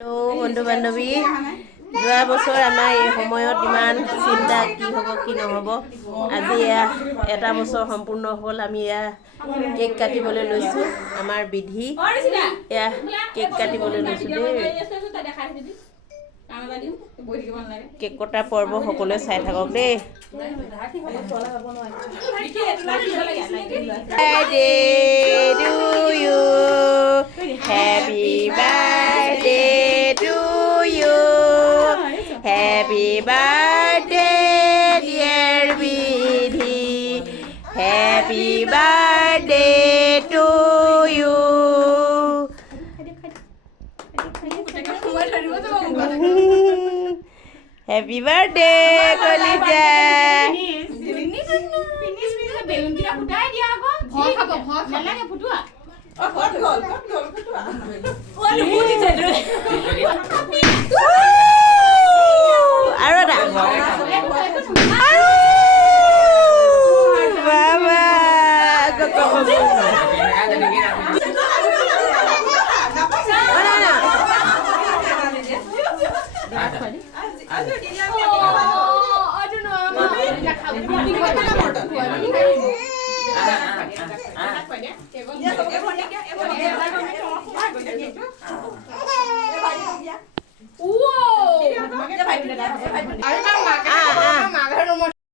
বন্ধু বান্ধৱী যোৱা বছৰ আমাৰ এই সময়ত ইমান চিন্তা কি হ'ব কি নহ'ব আজি এটা বছৰ সম্পূৰ্ণ হ'ল আমি কেক কাটিবলৈ লৈছোঁ আমাৰ বিধি কেক কাটিবলৈ লৈছোঁ দেই কেক কটা পৰ্ব সকলোৱে চাই থাকক দেই Happy birthday to you. Happy birthday, dear Vidhi. Happy birthday to you. Happy birthday, Kolija. আৰু এটা বাবা